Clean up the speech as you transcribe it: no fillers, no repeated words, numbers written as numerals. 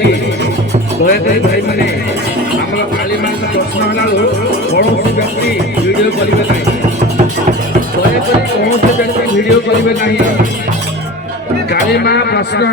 दयाकोरी भाई मैंने आम काली माँ दर्शन होला कौन व्यक्ति वीडियो करेंगे ना दयाकोरी कौन व्यक्ति वीडियो करेंगे ना काली माँ प्रश्न